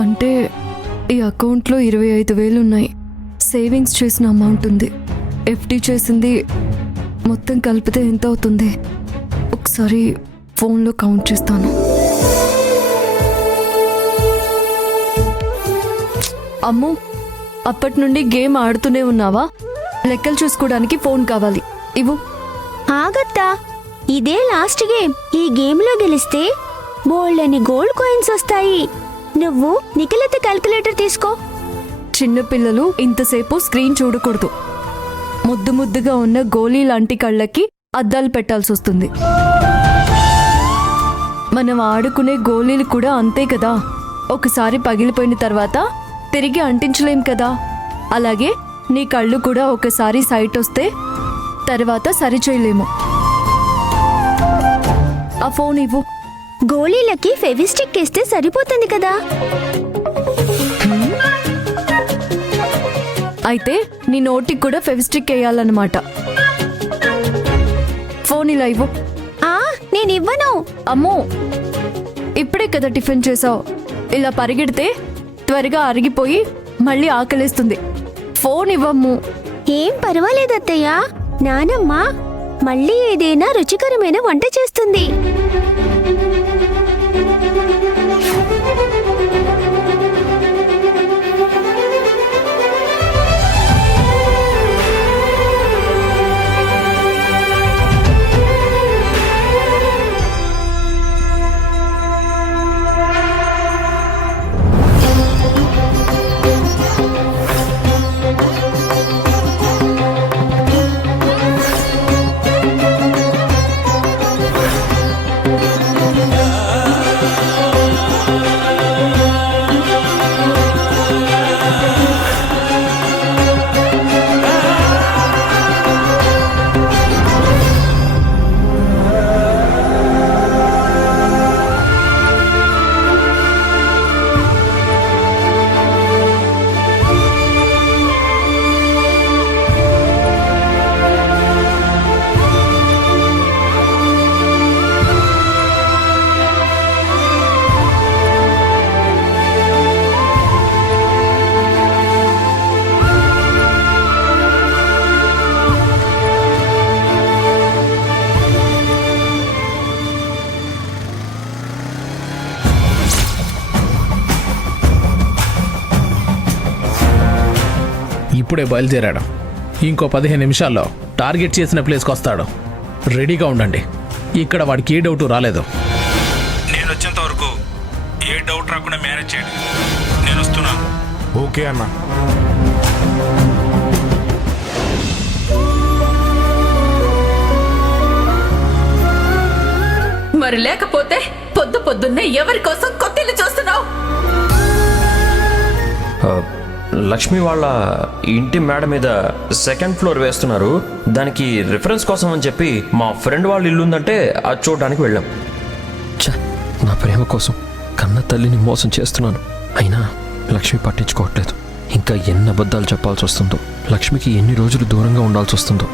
అంటే ఈ అకౌంట్లో 25,000 ఉన్నాయి. సేవింగ్స్ చేసిన అమౌంట్ ఉంది. ఎఫ్డి చేసింది మొత్తం కలిపితే ఎంత అవుతుంది? ఒకసారి ఫోన్లో కౌంట్ చేస్తాను. అమ్మో, అప్పటి నుండి గేమ్ ఆడుతూనే ఉన్నావా? లెక్కలు చూసుకోవడానికి ఫోన్ కావాలి, ఇవ్వు. ఆగత్తా, ఇదే లాస్ట్ గేమ్. ఈ గేమ్లో గెలిస్తే బోల్డని గోల్డ్ కాయిన్స్ వస్తాయి. నువ్వు నిఖిలత క్యాల్కులేటర్ తీసుకో. చిన్నపిల్లలు ఇంతసేపు స్క్రీన్ చూడకూడదు. ముద్దు ముద్దుగా ఉన్న గోలీ లాంటి కళ్ళకి అద్దాలు పెట్టాల్సి వస్తుంది. మనం ఆడుకునే గోళీలు కూడా అంతే కదా, ఒకసారి పగిలిపోయిన తర్వాత తిరిగి అంటించలేం కదా. అలాగే నీ కళ్ళు కూడా ఒకసారి సైట్ వస్తే తర్వాత సరిచేయలేము. ఆ ఫోన్ ఇవ్వు. గోళీలకి ఫెవిస్టిక్ వేస్తే సరిపోతుంది కదా. అయితే నీ నోటికి కూడా ఫెవిస్టిక్ వేయాలన్నమాట. ఫోన్ ఇలా ఇవ్వు. నేను ఇవ్వను. అమ్మో, ఇప్పుడే కదా టిఫిన్ చేసావు. ఇలా పరిగెడితే త్వరగా అరిగిపోయి మళ్ళీ ఆకలేస్తుంది. ఫోన్ ఇవ్వమ్ము. ఏం పర్వాలేదు అత్తయ్య, నానమ్మ మళ్ళీ ఏదైనా రుచికరమైన వంట చేస్తుంది. ఇప్పుడే బయలుదేరాడు. ఇంకో 15 నిమిషాల్లో టార్గెట్ చేసిన ప్లేస్కి వస్తాడు. రెడీగా ఉండండి. ఇక్కడ వాడికి ఏ డౌట్ రాలేదు. నేను వచ్చేంత వరకు ఏ డౌట్ రాకుండా మేనేజ్ చేయండి. నేను వస్తున్నాను. ఓకే అన్న. మరి లేకపోతే పొద్దున్నే ఎవరి కోసం కొత్తిల్లు చూస్తున్నావు? లక్ష్మి వాళ్ళ ఇంటి మేడ మీద 2nd ఫ్లోర్ వేస్తున్నారు. దానికి రిఫరెన్స్ కోసం అని చెప్పి మా ఫ్రెండ్ వాళ్ళ ఇల్లు ఉందంటే అది చూడడానికి వెళ్ళాం. నా ప్రేమ కోసం కన్న తల్లిని మోసం చేస్తున్నాను. అయినా లక్ష్మి పట్టించుకోవట్లేదు. ఇంకా ఎన్ని అబద్ధాలు చెప్పాల్సి వస్తుందో, లక్ష్మికి ఎన్ని రోజులు దూరంగా ఉండాల్సి వస్తుందో.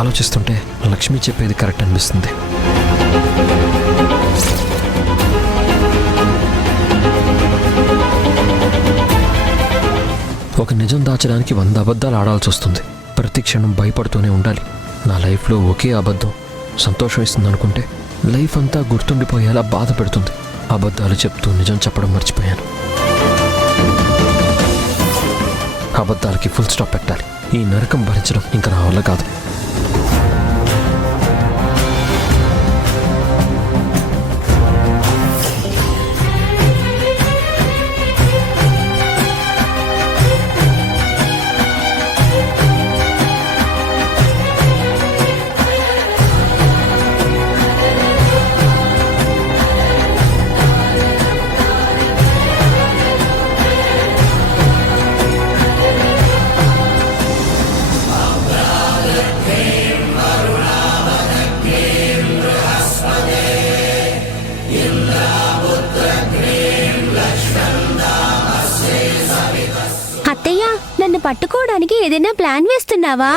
ఆలోచిస్తుంటే లక్ష్మి చెప్పేది కరెక్ట్ అనిపిస్తుంది. ఒక నిజం దాచడానికి 100 అబద్ధాలు ఆడాల్సి వస్తుంది. ప్రతి క్షణం భయపడుతూనే ఉండాలి. నా లైఫ్లో ఒకే అబద్ధం సంతోషం ఇస్తుంది అనుకుంటే లైఫ్ అంతా గుర్తుండిపోయేలా బాధ పెడుతుంది. అబద్ధాలు చెప్తూ నిజం చెప్పడం మర్చిపోయాను. అబద్ధాలకి ఫుల్ స్టాప్ పెట్టాలి. ఈ నరకం భరించడం ఇంకా నా వల్ల కాదు. అత్తయ్య, నన్ను పట్టుకోవడానికి ఏదైనా ప్లాన్ వేస్తున్నావా?